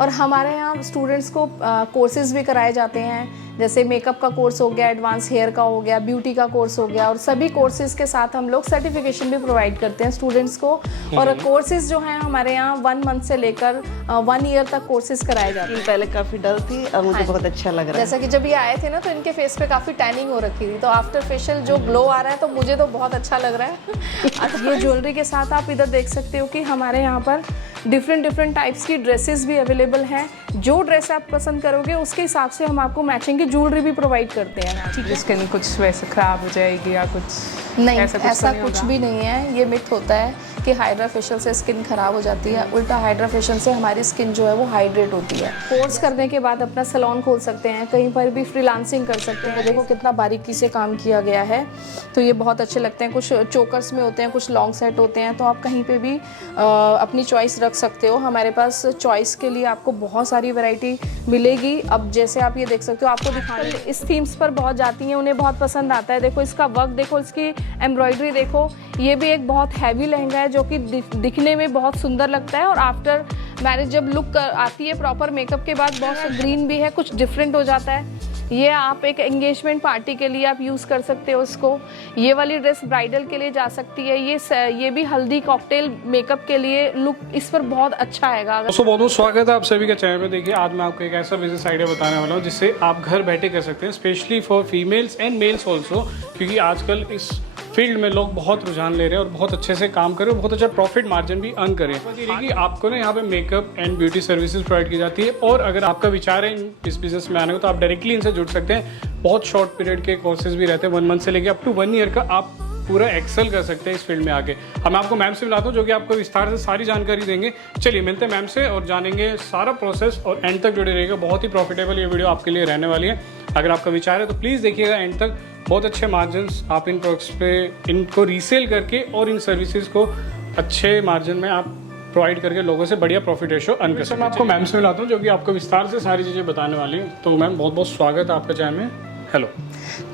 और हमारे यहाँ स्टूडेंट्स को कोर्सेज भी कराए जाते हैं, जैसे मेकअप का कोर्स हो गया, एडवांस हेयर का हो गया, ब्यूटी का कोर्स हो गया, और सभी कोर्सेज के साथ हम लोग सर्टिफिकेशन भी प्रोवाइड करते हैं स्टूडेंट्स को। और कोर्सेज जो हैं हमारे यहाँ 1 मंथ से लेकर 1 ईयर तक कोर्सेज कराए जाते हैं। पहले काफ़ी डल थी, अब मुझे बहुत अच्छा लग रहा है। जैसा कि जब ये आए थे ना तो इनके फेस पे काफ़ी टैनिंग हो रखी थी, तो आफ्टर फेशियल जो ग्लो आ रहा है तो मुझे तो बहुत अच्छा लग रहा है। ये ज्वेलरी के साथ आप इधर देख सकते हो कि हमारे यहाँ पर डिफरेंट टाइप्स की ड्रेसेस भी अवेलेबल हैं। जो ड्रेस आप पसंद करोगे उसके हिसाब से हम आपको मैचिंग की ज्वेलरी भी प्रोवाइड करते हैं। ठीक है, स्किन कुछ वैसे खराब हो जाएगी या कुछ नहीं, ऐसा कुछ भी नहीं है। ये मिथ होता है कि हाइड्रा फेशियल से स्किन खराब हो जाती है, उल्टा हाइड्रा फेशियल से हमारी स्किन जो है वो हाइड्रेट होती है। कोर्स करने के बाद अपना सैलून खोल सकते हैं, कहीं पर भी फ्रीलांसिंग कर सकते हैं। देखो कितना बारीकी से काम किया गया है, तो ये बहुत अच्छे लगते हैं। कुछ चोकर्स में होते हैं, कुछ लॉन्ग सेट होते हैं, तो आप कहीं पे भी अपनी चॉइस रख सकते हो। हमारे पास चॉइस के लिए आपको बहुत सारी वैरायटी मिलेगी। अब जैसे आप ये देख सकते हो, आपको दिखाने इस थीम्स पर बहुत जाती हैं, उन्हें बहुत पसंद आता है। देखो इसका वर्क देखो, इसकी एम्ब्रॉयडरी देखो। ये भी एक बहुत हैवी लहंगा है जो कि दिखने में बहुत सुंदर लगता है, और आफ्टर मैरिज जब लुक आती है प्रॉपर मेकअप के बाद, बहुत ग्रीन भी है, कुछ डिफरेंट हो जाता है। ये आप एक एंगेजमेंट पार्टी के लिए आप यूज़ कर सकते हो इसको। ये वाली ड्रेस ब्राइडल के लिए जा सकती है। ये भी हल्दी कॉकटेल मेकअप के लिए लुक इस पर बहुत अच्छा आएगा। दोस्तों बहुत बहुत स्वागत है आप सभी के चैनल पे। देखिए आज मैं आपको एक ऐसा बिजनेस आइडिया बताने वाला हूँ जिससे आप घर बैठे कर सकते हैं, specially for females and males also, क्योंकि आजकल इस फील्ड में लोग बहुत रुझान ले रहे हैं और बहुत अच्छे से काम करें और बहुत अच्छा प्रॉफिट मार्जिन भी अर्न करें। कि आपको ना यहाँ पे makeup and beauty services provide की जाती है, और अगर आपका विचार है इस बिजनेस में आने को तो आप डायरेक्टली इनसे जुड़ सकते हैं। बहुत शॉर्ट पीरियड के कोर्सेज भी रहते हैं, 1 मंथ से लेकर अप टू 1 ईयर का आप पूरा एक्सेल कर सकते हैं इस फील्ड में आके। हम आपको मैम से मिलाता हूँ जो कि आपको विस्तार से सारी जानकारी देंगे। चलिए मिलते हैं मैम से और जानेंगे सारा प्रोसेस, और एंड तक जुड़े रहेगा। बहुत ही प्रॉफिटेबल ये वीडियो आपके लिए रहने वाली है। अगर आपका विचार है तो प्लीज़ देखिएगा एंड तक। बहुत अच्छे मार्जिन्स आप इन प्रोडक्ट्स पे इनको रीसेल करके और इन सर्विसेज को अच्छे मार्जिन में आप प्रोवाइड करके लोगों से बढ़िया प्रॉफिट रेशो अर्न कर सकते हैं। मैं आपको मैम से मिलाता हूँ जो कि आपको विस्तार से सारी चीज़ें बताने वाली हैं। तो मैम बहुत बहुत स्वागत है आपका चैनल में। Hello,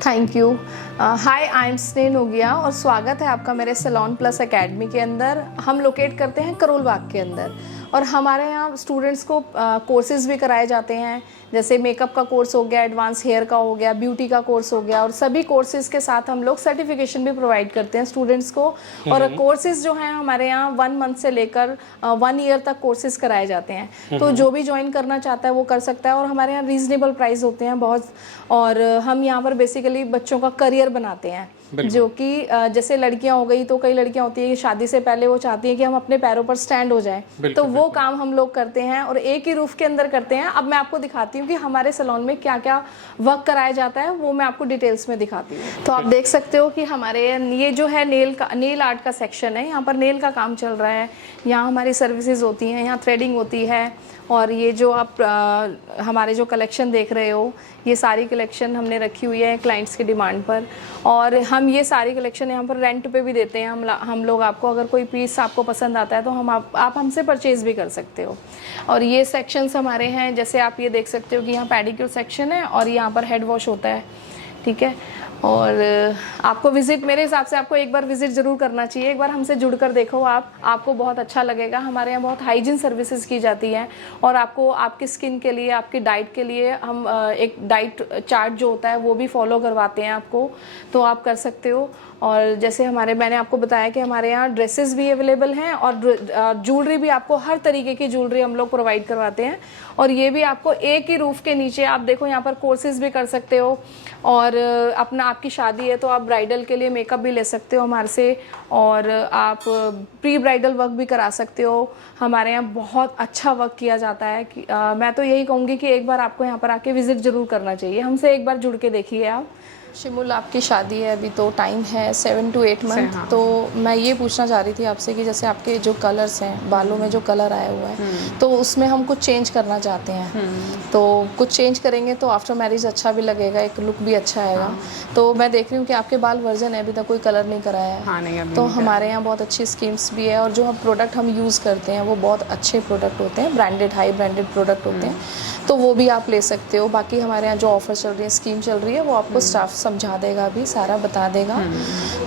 thank you. Hi, I am स्नेह नोगिया और स्वागत है आपका मेरे सैलून प्लस एकेडमी के अंदर। हम लोकेट करते हैं करोल बाग के अंदर, और हमारे यहाँ स्टूडेंट्स को कोर्सेज भी कराए जाते हैं, जैसे मेकअप का कोर्स हो गया, एडवांस हेयर का हो गया, ब्यूटी का कोर्स हो गया, और सभी कोर्सेज के साथ हम लोग सर्टिफिकेशन भी प्रोवाइड करते हैं स्टूडेंट्स को। और कोर्सेज जो हैं हमारे यहाँ 1 मंथ से लेकर 1 ईयर तक कोर्सेज कराए जाते हैं, तो जो भी ज्वाइन करना चाहता है वो कर सकता है। और हमारे यहाँ रीजनेबल प्राइस होते हैं बहुत, और हम यहाँ पर बेसिकली बच्चों का करियर बनाते हैं, जो कि जैसे लड़कियां हो गई तो कई लड़कियां होती है कि शादी से पहले वो चाहती हैं कि हम अपने पैरों पर स्टैंड हो जाएं, तो वो काम हम लोग करते हैं और एक ही रूफ के अंदर करते हैं। अब मैं आपको दिखाती हूँ कि हमारे सैलून में क्या क्या वर्क कराया जाता है, वो मैं आपको डिटेल्स में दिखाती हूँ। तो आप देख सकते हो कि हमारे ये जो है नेल आर्ट का सेक्शन है, यहाँ पर नेल का काम चल रहा है। यहाँ हमारी सर्विसेज होती हैं, यहाँ थ्रेडिंग होती है, और ये जो आप हमारे जो कलेक्शन देख रहे हो, ये सारी कलेक्शन हमने रखी हुई है क्लाइंट्स की डिमांड पर, और हम ये सारी कलेक्शन यहाँ पर रेंट पे भी देते हैं हम लोग आपको। अगर कोई पीस आपको पसंद आता है तो आप हमसे परचेज़ भी कर सकते हो। और ये सेक्शंस हमारे हैं, जैसे आप ये देख सकते हो कि यहाँ पेडिक्योर सेक्शन है और यहाँ पर हेड वॉश होता है, ठीक है। और आपको विज़िट, मेरे हिसाब से आपको एक बार विज़िट ज़रूर करना चाहिए। एक बार हमसे जुड़कर देखो, आपको बहुत अच्छा लगेगा। हमारे यहाँ बहुत हाइजीन सर्विसेज की जाती हैं, और आपको आपकी स्किन के लिए, आपकी डाइट के लिए हम एक डाइट चार्ट जो होता है वो भी फॉलो करवाते हैं आपको, तो आप कर सकते हो। और जैसे मैंने आपको बताया कि हमारे यहाँ ड्रेसेस भी अवेलेबल हैं, और ज्वेलरी भी, आपको हर तरीके की ज्वेलरी हम लोग प्रोवाइड करवाते हैं। और ये भी आपको एक ही रूफ के नीचे, आप देखो यहाँ पर कोर्सेज भी कर सकते हो, और आपकी शादी है तो आप ब्राइडल के लिए मेकअप भी ले सकते हो हमारे से, और आप प्री ब्राइडल वर्क भी करा सकते हो। हमारे यहाँ बहुत अच्छा वर्क किया जाता है कि मैं तो यही कहूँगी कि एक बार आपको यहाँ पर आके विज़िट ज़रूर करना चाहिए। हमसे एक बार जुड़ के देखिए आप। शिमुल, आपकी शादी है अभी, तो टाइम है 7 to 8 मंथ। हाँ। तो मैं ये पूछना चाह रही थी आपसे कि जैसे आपके जो कलर्स हैं, बालों में जो कलर आया हुआ है, तो उसमें हम कुछ चेंज करना चाहते हैं, तो कुछ चेंज करेंगे तो आफ्टर मैरिज अच्छा भी लगेगा, एक लुक भी अच्छा आएगा। हाँ। तो मैं देख रही हूँ कि आपके बाल वर्जन है, अभी तक कोई कलर नहीं कराया है। हाँ, नहीं, तो हमारे यहाँ बहुत अच्छी स्कीम्स भी है, और जो हम प्रोडक्ट हम यूज़ करते हैं वो बहुत अच्छे प्रोडक्ट होते हैं, ब्रांडेड, हाई ब्रांडेड प्रोडक्ट होते हैं, तो वो भी आप ले सकते हो। बाकी हमारे यहाँ जो ऑफर चल रही है, स्कीम चल रही है, वो आपको स्टाफ समझा देगा, अभी सारा बता देगा।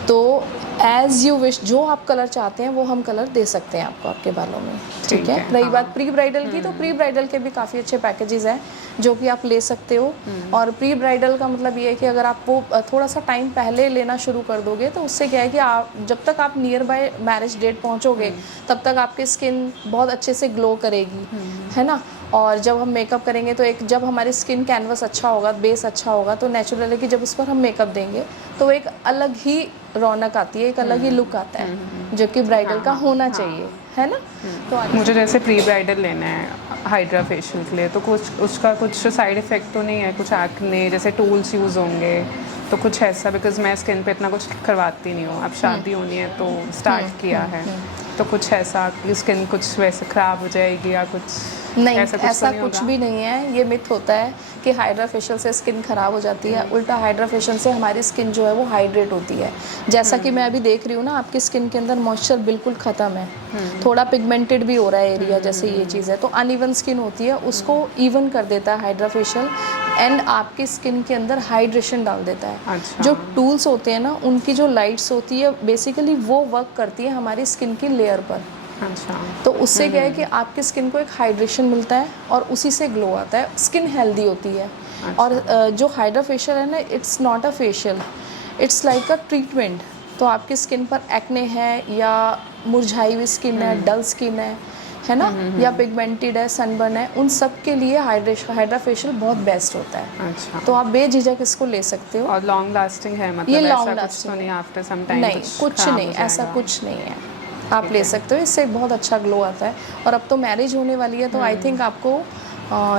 तो एज यू विश, जो आप कलर चाहते हैं वो हम कलर दे सकते हैं आपको आपके बालों में, ठीक है। रही बात प्री ब्राइडल की, तो प्री ब्राइडल के भी काफ़ी अच्छे पैकेजेस हैं जो कि आप ले सकते हो। और प्री ब्राइडल का मतलब ये है कि अगर आप वो थोड़ा सा टाइम पहले लेना शुरू कर दोगे तो उससे क्या है कि आप जब तक आप नियर बाय मैरिज डेट पहुंचोगे तब तक आपकी स्किन बहुत अच्छे से ग्लो करेगी, है ना। और जब हम मेकअप करेंगे तो एक जब हमारी स्किन कैनवस अच्छा होगा, बेस अच्छा होगा, तो नेचुरल है कि जब उस पर हम मेकअप देंगे तो एक अलग ही रौनक आती है, एक अलग ही लुक आता है जो कि ब्राइडल का होना चाहिए, है ना। तो मुझे जैसे प्री ब्राइडल लेना है हाइड्रा फेशियल के लिए, तो कुछ उसका कुछ साइड इफ़ेक्ट तो नहीं है, कुछ एक्ने जैसे टूल्स यूज़ होंगे तो कुछ ऐसा, बिकॉज मैं स्किन पे इतना कुछ करवाती नहीं हूँ। अब शादी होनी है तो स्टार्ट किया है, तो कुछ ऐसा स्किन कुछ वैसे ख़राब हो जाएगी या कुछ नहीं, ऐसा कुछ भी नहीं है। ये मिथ होता है कि हाइड्रा फेशियल से स्किन ख़राब हो जाती है। उल्टा हाइड्रा फेशियल से हमारी स्किन जो है वो हाइड्रेट होती है। जैसा कि मैं अभी देख रही हूँ ना, आपकी स्किन के अंदर मॉइस्चर बिल्कुल ख़त्म है, थोड़ा पिगमेंटेड भी हो रहा है एरिया, जैसे ये चीज़ है, तो अनइवन स्किन होती है, उसको इवन कर देता है हाइड्रा फेशियल एंड आपकी स्किन के अंदर हाइड्रेशन डाल देता है। अच्छा। जो टूल्स होते हैं ना, उनकी जो लाइट्स होती है बेसिकली वो वर्क करती है हमारी स्किन की लेयर पर। अच्छा। तो उससे क्या है कि आपकी स्किन को एक हाइड्रेशन मिलता है और उसी से ग्लो आता है, स्किन हेल्दी होती है। और जो हाइड्रा फेशियल है ना, it's not a facial, it's like a treatment. तो आपकी स्किन पर एक्ने है या मुरझाई हुई स्किन है, डल स्किन है ना, या पिगमेंटेड है, सनबर्न है, उन सब के लिए हाइड्रा फेशियल बहुत बेस्ट होता है। अच्छा। तो आप बेझिझक इसको ले सकते हो। और लॉन्ग लास्टिंग है, मतलब ये ऐसा लॉन्ग कुछ लास्टिंग तो नहीं आफ्टर सम टाइम नहीं, कुछ नहीं, ऐसा कुछ नहीं है। आप ले सकते हो, इससे बहुत अच्छा ग्लो आता है। और अब तो मैरिज होने वाली है तो आई थिंक आपको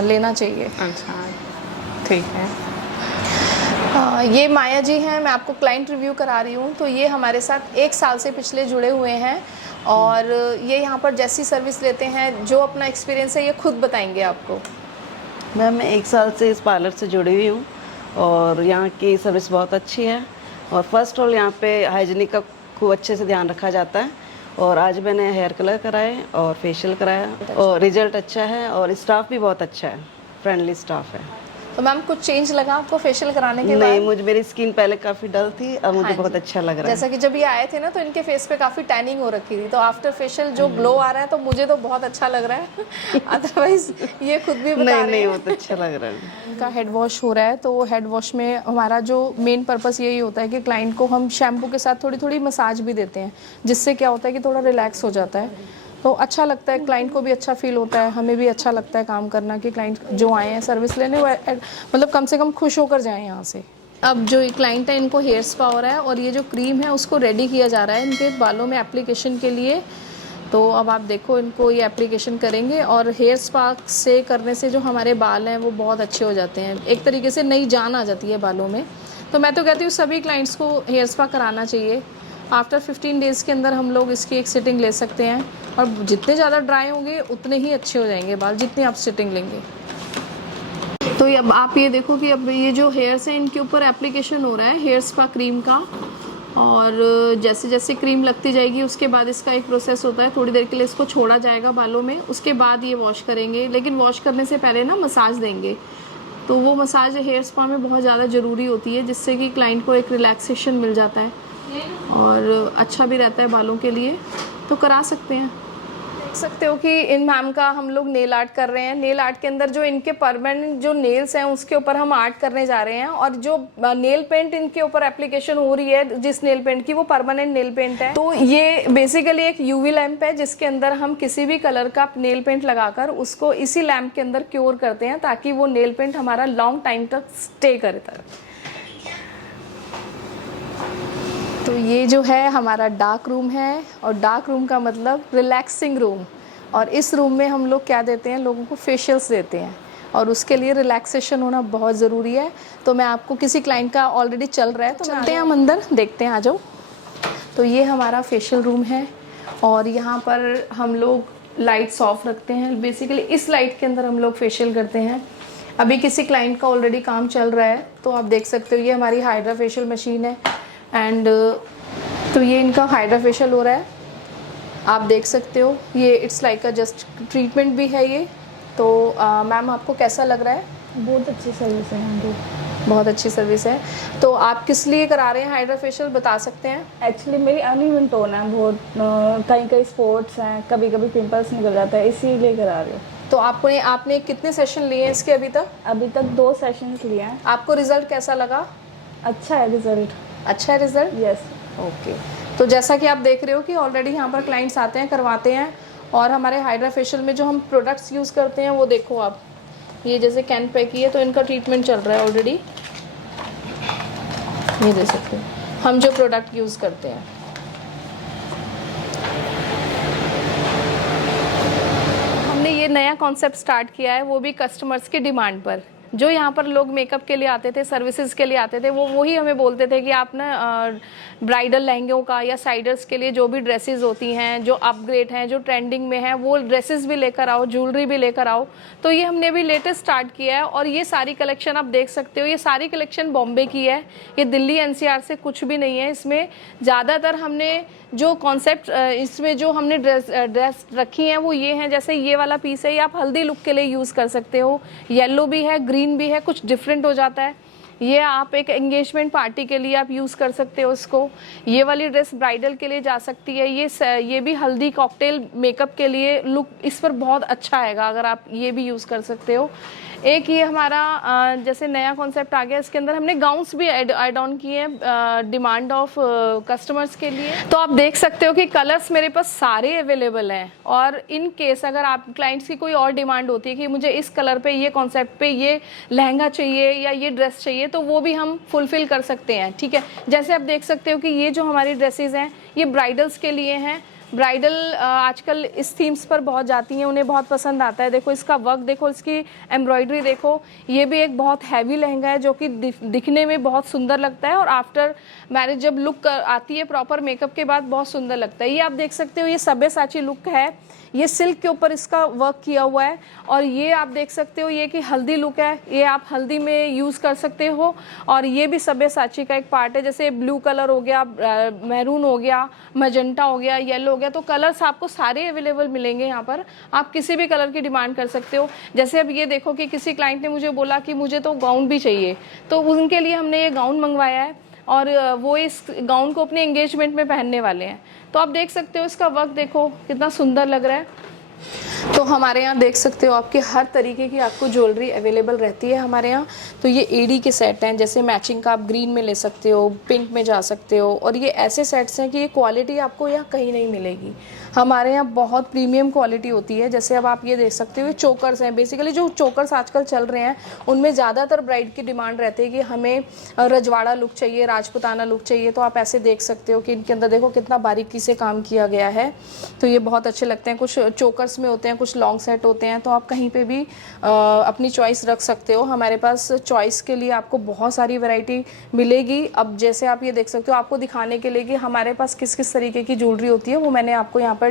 लेना चाहिए। अच्छा, ठीक है। ये माया जी हैं, मैं आपको क्लाइंट रिव्यू करा रही हूँ। तो ये हमारे साथ 1 साल से पिछले जुड़े हुए हैं और ये यहाँ पर जैसी सर्विस लेते हैं, जो अपना एक्सपीरियंस है ये खुद बताएंगे आपको। मैम मैं 1 साल से इस पार्लर से जुड़ी हुई हूँ और यहाँ की सर्विस बहुत अच्छी है। और फर्स्ट ऑल यहाँ पे हाइजीनिक का खूब अच्छे से ध्यान रखा जाता है। और आज मैंने हेयर कलर कराए और फेशियल कराया और रिजल्ट अच्छा है और स्टाफ भी बहुत अच्छा है, फ्रेंडली स्टाफ है। तो मैम कुछ चेंज लगा आपको फेशियल कराने के बाद? नहीं, मुझे मेरी स्किन पहले काफ़ी डल थी, अब मुझे बहुत अच्छा लग रहा है। जैसा कि जब ये आए थे ना तो इनके फेस पे काफ़ी टैनिंग हो रखी थी, तो आफ्टर फेशियल जो ग्लो आ रहा है तो मुझे तो बहुत अच्छा लग रहा है। अदरवाइज ये खुद भी बता रहे हैं। नहीं, बहुत अच्छा लग रहा है। इनका हेड वॉश हो रहा है, तो हेड वॉश में हमारा जो मेन पर्पस यही होता है कि क्लाइंट को हम शैम्पू के साथ थोड़ी थोड़ी मसाज भी देते हैं, जिससे क्या होता है कि थोड़ा रिलैक्स हो जाता है, तो अच्छा लगता है, क्लाइंट को भी अच्छा फील होता है, हमें भी अच्छा लगता है काम करना कि क्लाइंट जो आए हैं सर्विस लेने वो मतलब कम से कम खुश होकर जाएं यहाँ से। अब जो क्लाइंट है इनको हेयर स्पा हो रहा है और ये जो क्रीम है उसको रेडी किया जा रहा है इनके बालों में एप्लीकेशन के लिए। तो अब आप देखो इनको ये एप्लीकेशन करेंगे और हेयर स्पा से करने से जो हमारे बाल हैं वो बहुत अच्छे हो जाते हैं, एक तरीके से नई जान आ जाती है बालों में। तो मैं तो कहती हूँ सभी क्लाइंट्स को हेयर स्पा कराना चाहिए। आफ्टर 15 डेज़ के अंदर हम लोग इसकी एक सिटिंग ले सकते हैं और जितने ज़्यादा ड्राई होंगे उतने ही अच्छे हो जाएंगे बाल, जितनी आप सिटिंग लेंगे। तो अब आप ये देखो कि अब ये जो हेयर्स हैं इनके ऊपर एप्लीकेशन हो रहा है हेयर स्पा क्रीम का, और जैसे जैसे क्रीम लगती जाएगी उसके बाद इसका एक प्रोसेस होता है, थोड़ी देर के लिए इसको छोड़ा जाएगा बालों में, उसके बाद ये वॉश करेंगे। लेकिन वॉश करने से पहले ना मसाज देंगे, तो वो मसाज हेयर स्पा में बहुत ज़्यादा ज़रूरी होती है, जिससे कि क्लाइंट को एक रिलैक्सेशन मिल जाता है और अच्छा भी रहता है बालों के लिए, तो करा सकते हैं। देख सकते हो कि इन मैम का हम लोग नेल आर्ट कर रहे हैं। नेल आर्ट के अंदर जो इनके परमानेंट जो नेल्स हैं उसके ऊपर हम आर्ट करने जा रहे हैं, और जो नेल पेंट इनके ऊपर एप्लीकेशन हो रही है जिस नेल पेंट की, वो परमानेंट नेल पेंट है। तो ये बेसिकली एक यूवी लैंप है जिसके अंदर हम किसी भी कलर का नेल पेंट लगाकर उसको इसी लैंप के अंदर क्योर करते हैं, ताकि वो नेल पेंट हमारा लॉन्ग टाइम तक स्टे करे। तो ये जो है हमारा डार्क रूम है, और डार्क रूम का मतलब रिलैक्सिंग रूम, और इस रूम में हम लोग क्या देते हैं, लोगों को फेशियल्स देते हैं, और उसके लिए रिलैक्सेशन होना बहुत ज़रूरी है। तो मैं आपको किसी क्लाइंट का ऑलरेडी चल रहा है तो चलते हैं हम अंदर, देखते हैं, आ जाओ। तो ये हमारा फेशियल रूम है और यहाँ पर हम लोग लाइट्स ऑफ रखते हैं। बेसिकली इस लाइट के अंदर हम लोग फेशियल करते हैं। अभी किसी क्लाइंट का ऑलरेडी काम चल रहा है तो आप देख सकते हो, ये हमारी हाइड्रा फेशियल मशीन है एंड तो ये इनका हाइड्रा फेशियल हो रहा है, आप देख सकते हो। ये it's like a just treatment भी है ये। तो मैम आपको कैसा लग रहा है? बहुत अच्छी सर्विस है यहाँ की। बहुत अच्छी सर्विस है। तो आप किस लिए करा रहे हैं हाइड्रा फेशियल, बता सकते हैं? एक्चुअली मेरी अनइवन टोन है बहुत, कहीं कहीं स्पॉट्स हैं, कभी कभी पिंपल्स निकल जाता है, इसीलिए करा रही हूँ। तो आपने कितने सेशन लिए हैं इसके अभी तक? अभी तक 2 सेशंस लिए हैं। आपको रिजल्ट कैसा लगा? अच्छा है रिजल्ट। अच्छा है रिजल्ट? यस। ओके। तो जैसा कि आप देख रहे हो कि ऑलरेडी यहाँ पर क्लाइंट्स आते हैं, करवाते हैं, और हमारे हाइड्रा फेशियल में जो हम प्रोडक्ट्स यूज़ करते हैं वो देखो आप, ये जैसे कैन पैक की है तो इनका ट्रीटमेंट चल रहा है ऑलरेडी, ये दे सकते हैं हम जो प्रोडक्ट यूज़ करते हैं। हमने ये नया कॉन्सेप्ट स्टार्ट किया है, वो भी कस्टमर्स की डिमांड पर। जो यहाँ पर लोग मेकअप के लिए आते थे, सर्विसेज के लिए आते थे, वो वही हमें बोलते थे कि आप ना ब्राइडल लहंगों का या साइडर्स के लिए जो भी ड्रेसेस होती हैं, जो अपग्रेड हैं, जो ट्रेंडिंग में हैं, वो ड्रेसेस भी लेकर आओ, ज्वेलरी भी लेकर आओ। तो ये हमने भी लेटेस्ट स्टार्ट किया है, और ये सारी कलेक्शन आप देख सकते हो, ये सारी कलेक्शन बॉम्बे की है, ये दिल्ली एनसीआर से कुछ भी नहीं है। इसमें ज़्यादातर हमने जो कॉन्सेप्ट इसमें जो हमने ड्रेस रखी हैं वो ये हैं, जैसे ये वाला पीस है, ये आप हल्दी लुक के लिए यूज़ कर सकते हो, येलो भी है, ग्रीन भी है, कुछ डिफरेंट हो जाता है। ये आप एक एंगेजमेंट पार्टी के लिए आप यूज़ कर सकते हो इसको। ये वाली ड्रेस ब्राइडल के लिए जा सकती है। ये भी हल्दी कॉकटेल मेकअप के लिए लुक इस पर बहुत अच्छा आएगा, अगर आप ये भी यूज़ कर सकते हो। एक ये हमारा जैसे नया कॉन्सेप्ट आ गया, इसके अंदर हमने गाउन्स भी ऐड ऑन किए हैं डिमांड ऑफ कस्टमर्स के लिए। तो आप देख सकते हो कि कलर्स मेरे पास सारे अवेलेबल हैं, और इन केस अगर आप क्लाइंट्स की कोई और डिमांड होती है कि मुझे इस कलर पे, ये कॉन्सेप्ट पे ये लहंगा चाहिए या ये ड्रेस चाहिए, तो वो भी हम फुलफिल कर सकते हैं। ठीक है, जैसे आप देख सकते हो कि ये जो हमारी ड्रेसेस हैं ये ब्राइडल्स के लिए हैं। ब्राइडल आजकल इस थीम्स पर बहुत जाती हैं, उन्हें बहुत पसंद आता है। देखो इसका वर्क देखो, इसकी एम्ब्रॉयडरी देखो, ये भी एक बहुत हैवी लहंगा है जो कि दिखने में बहुत सुंदर लगता है, और आफ्टर मैरिज जब लुक आती है प्रॉपर मेकअप के बाद बहुत सुंदर लगता है। ये आप देख सकते हो, ये सब्यसाची लुक है, ये सिल्क के ऊपर इसका वर्क किया हुआ है, और ये आप देख सकते हो ये कि हल्दी लुक है, ये आप हल्दी में यूज़ कर सकते हो। और ये भी सब्यसाची का एक पार्ट है, जैसे ब्लू कलर हो गया, मैरून हो गया, मजेंटा हो गया, येलो हो गया। तो कलर्स आपको सारे अवेलेबल मिलेंगे यहाँ पर, आप किसी भी कलर की डिमांड कर सकते हो। जैसे अब ये देखो कि किसी क्लाइंट ने मुझे बोला कि मुझे तो गाउन भी चाहिए, तो उनके लिए हमने ये गाउन मंगवाया है, और वो इस गाउन को अपने एंगेजमेंट में पहनने वाले हैं। तो आप देख सकते हो इसका वर्क देखो कितना सुंदर लग रहा है। तो हमारे यहाँ देख सकते हो आपके हर तरीके की आपको ज्वेलरी अवेलेबल रहती है हमारे यहाँ। तो ये एडी के सेट हैं, जैसे मैचिंग का आप ग्रीन में ले सकते हो, पिंक में जा सकते हो, और ये ऐसे सेट्स हैं कि ये क्वालिटी आपको यहाँ कहीं नहीं मिलेगी। हमारे यहाँ बहुत प्रीमियम क्वालिटी होती है। जैसे अब आप ये देख सकते हो, ये चोकर्स हैं। बेसिकली जो चोकर्स आजकल चल रहे हैं उनमें ज़्यादातर ब्राइड की डिमांड रहती है कि हमें रजवाड़ा लुक चाहिए, राजपुताना लुक चाहिए। तो आप ऐसे देख सकते हो कि इनके अंदर देखो कितना बारीकी से काम किया गया है, तो ये बहुत अच्छे लगते हैं। कुछ चोकर्स में होते हैं, कुछ लॉन्ग सेट होते हैं, तो आप कहीं पे भी अपनी चॉइस रख सकते हो। हमारे पास चॉइस के लिए आपको बहुत सारी वैरायटी मिलेगी। अब जैसे आप ये देख सकते हो, आपको दिखाने के लिए कि हमारे पास किस किस तरीके की ज्वेलरी होती है, वो मैंने आपको यहाँ पर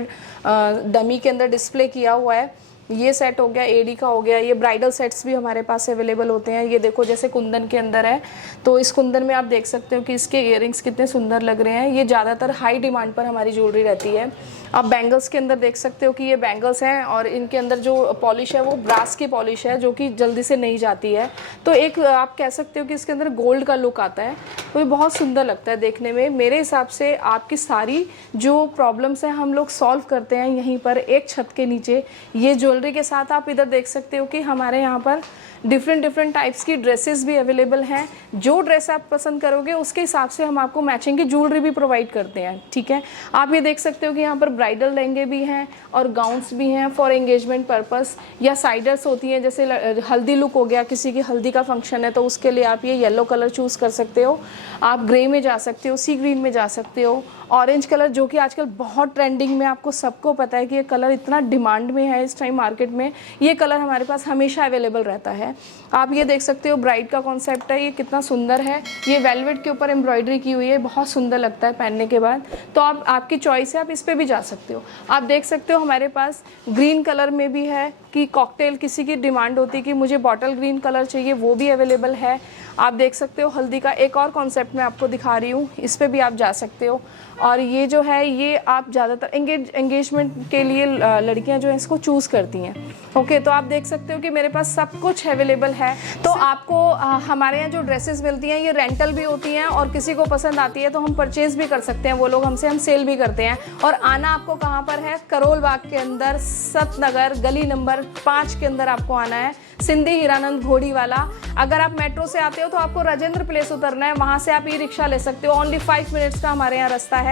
डमी के अंदर डिस्प्ले किया हुआ है। ये सेट हो गया, एडी का हो गया। ये ब्राइडल सेट्स भी हमारे पास अवेलेबल होते हैं। ये देखो जैसे कुंदन के अंदर है, तो इस कुंदन में आप देख सकते हो कि इसके इयररिंग्स कितने सुंदर लग रहे हैं। ये ज़्यादातर हाई डिमांड पर हमारी ज्वेलरी रहती है। आप बैंगल्स के अंदर देख सकते हो कि ये बैंगल्स हैं, और इनके अंदर जो पॉलिश है वो ब्रास की पॉलिश है, जो कि जल्दी से नहीं जाती है। तो एक आप कह सकते हो कि इसके अंदर गोल्ड का लुक आता है, तो ये बहुत सुंदर लगता है देखने में। मेरे हिसाब से आपकी सारी जो प्रॉब्लम्स हैं हम लोग सॉल्व करते हैं यहीं पर एक छत के नीचे। ये ज्वेलरी के साथ आप इधर देख सकते हो कि हमारे यहाँ पर डिफरेंट टाइप्स की ड्रेसेस भी अवेलेबल हैं। जो ड्रेस आप पसंद करोगे उसके हिसाब से हम आपको मैचिंग की ज्वेलरी भी प्रोवाइड करते हैं। ठीक है, आप ये देख सकते हो कि यहाँ पर ब्राइडल लहंगे भी हैं और गाउन्स भी हैं फॉर एंगेजमेंट पर्पस, या साइडर्स होती हैं, जैसे हल्दी लुक हो गया, किसी की हल्दी का फंक्शन है तो उसके लिए आप ये येलो कलर चूज़ कर सकते हो। आप ग्रे में जा सकते हो, सी ग्रीन में जा सकते हो, ऑरेंज कलर जो कि आजकल बहुत ट्रेंडिंग में, आपको सबको पता है कि ये कलर इतना डिमांड में है इस टाइम मार्केट में। ये कलर हमारे पास हमेशा अवेलेबल रहता है। आप ये देख सकते हो ब्राइड का कॉन्सेप्ट है, ये कितना सुंदर है। ये वेलवेट के ऊपर एम्ब्रॉयडरी की हुई है, बहुत सुंदर लगता है पहनने के बाद। तो आपकी चॉइस है, आप इस पर भी जा सकते हो। आप देख सकते हो हमारे पास ग्रीन कलर में भी है, कि कॉकटेल किसी की डिमांड होती है कि मुझे बॉटल ग्रीन कलर चाहिए, वो भी अवेलेबल है। आप देख सकते हो हल्दी का एक और कॉन्सेप्ट मैं आपको दिखा रही हूँ, इस पर भी आप जा सकते हो। और ये जो है ये आप ज़्यादातर एंगेजमेंट के लिए लड़कियां जो है इसको चूज़ करती हैं। ओके, तो आप देख सकते हो कि मेरे पास सब कुछ अवेलेबल है। तो आपको हमारे यहाँ जो ड्रेसेस मिलती हैं ये रेंटल भी होती हैं और किसी को पसंद आती है तो हम परचेज़ भी कर सकते हैं, वो लोग हमसे, हम सेल भी करते हैं। और आना आपको कहाँ पर है, करोल बाग के अंदर, सतनगर गली नंबर 5 के अंदर आपको आना है, सिंधी हीरानंद घोड़ी वाला। अगर आप मेट्रो से आते हो तो आपको राजेंद्र प्लेस उतरना है, वहाँ से आप ई रिक्शा ले सकते हो। ओनली 5 मिनट्स का हमारे यहाँ रास्ता है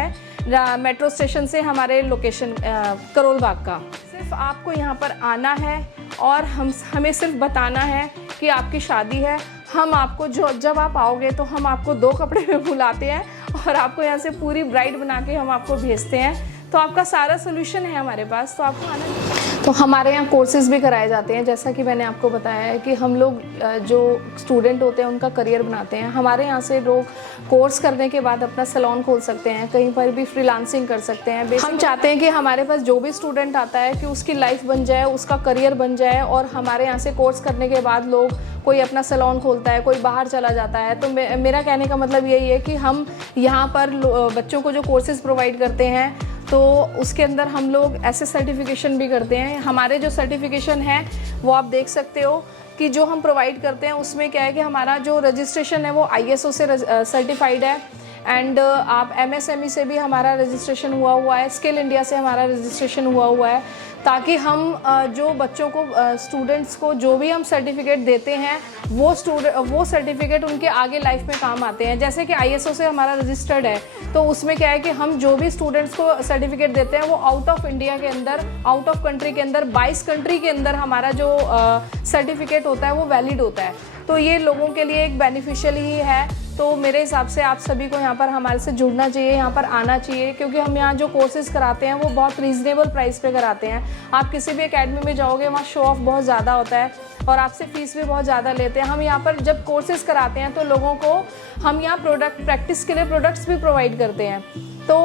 मेट्रो स्टेशन से हमारे लोकेशन करोल बाग का। सिर्फ आपको यहाँ पर आना है और हमें सिर्फ बताना है कि आपकी शादी है। हम आपको जब आप आओगे तो हम आपको 2 कपड़े में बुलाते हैं और आपको यहाँ से पूरी ब्राइड बना के हम आपको भेजते हैं। तो आपका सारा सोल्यूशन है हमारे पास, तो आपको आना नहीं। तो हमारे यहाँ कोर्सेज़ भी कराए जाते हैं, जैसा कि मैंने आपको बताया है कि हम लोग जो स्टूडेंट होते हैं उनका करियर बनाते हैं। हमारे यहाँ से लोग कोर्स करने के बाद अपना सैलून खोल सकते हैं, कहीं पर भी फ्रीलांसिंग कर सकते हैं। हम चाहते हैं कि हमारे पास जो भी स्टूडेंट आता है कि उसकी लाइफ बन जाए, उसका करियर बन जाए। और हमारे यहाँ से कोर्स करने के बाद लोग, कोई अपना सैलून खोलता है, कोई बाहर चला जाता है। तो मेरा कहने का मतलब यही है कि हम यहाँ पर बच्चों को जो कोर्सेज़ प्रोवाइड करते हैं तो उसके अंदर हम लोग ऐसे सर्टिफिकेशन भी करते हैं। हमारे जो सर्टिफिकेशन है वो आप देख सकते हो कि जो हम प्रोवाइड करते हैं उसमें क्या है कि हमारा जो रजिस्ट्रेशन है वो ISO से सर्टिफाइड है। एंड आप MSME से भी हमारा रजिस्ट्रेशन हुआ है, स्किल इंडिया से हमारा रजिस्ट्रेशन हुआ है, ताकि हम जो बच्चों को, स्टूडेंट्स को जो भी हम सर्टिफिकेट देते हैं वो सर्टिफिकेट उनके आगे लाइफ में काम आते हैं। जैसे कि ISO से हमारा रजिस्टर्ड है तो उसमें क्या है कि हम जो भी स्टूडेंट्स को सर्टिफिकेट देते हैं वो आउट ऑफ इंडिया के अंदर, आउट ऑफ कंट्री के अंदर, 22 कंट्री के अंदर हमारा जो सर्टिफिकेट होता है वो वैलिड होता है। तो ये लोगों के लिए एक बेनिफिशियल ही है। तो मेरे हिसाब से आप सभी को यहाँ पर हमारे से जुड़ना चाहिए, यहाँ पर आना चाहिए, क्योंकि हम यहाँ जो कोर्सेज कराते हैं वो बहुत रीज़नेबल प्राइस पे कराते हैं। आप किसी भी एकेडमी में जाओगे वहाँ शो ऑफ बहुत ज़्यादा होता है और आपसे फ़ीस भी बहुत ज़्यादा लेते हैं। हम यहाँ पर जब कोर्सेज कराते हैं तो लोगों को हम यहाँ प्रैक्टिस के लिए प्रोडक्ट्स भी प्रोवाइड करते हैं। तो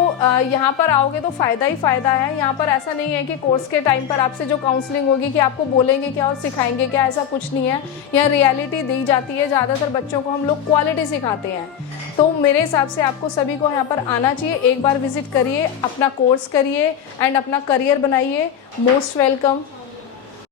यहाँ पर आओगे तो फ़ायदा ही फ़ायदा है। यहाँ पर ऐसा नहीं है कि कोर्स के टाइम पर आपसे जो काउंसलिंग होगी कि आपको बोलेंगे क्या और सिखाएंगे क्या, ऐसा कुछ नहीं है। यहाँ रियलिटी दी जाती है। ज़्यादातर बच्चों को हम लोग क्वालिटी सिखाते हैं। तो मेरे हिसाब से आपको सभी को यहाँ पर आना चाहिए, एक बार विज़िट करिए, अपना कोर्स करिए एंड अपना करियर बनाइए। Most welcome.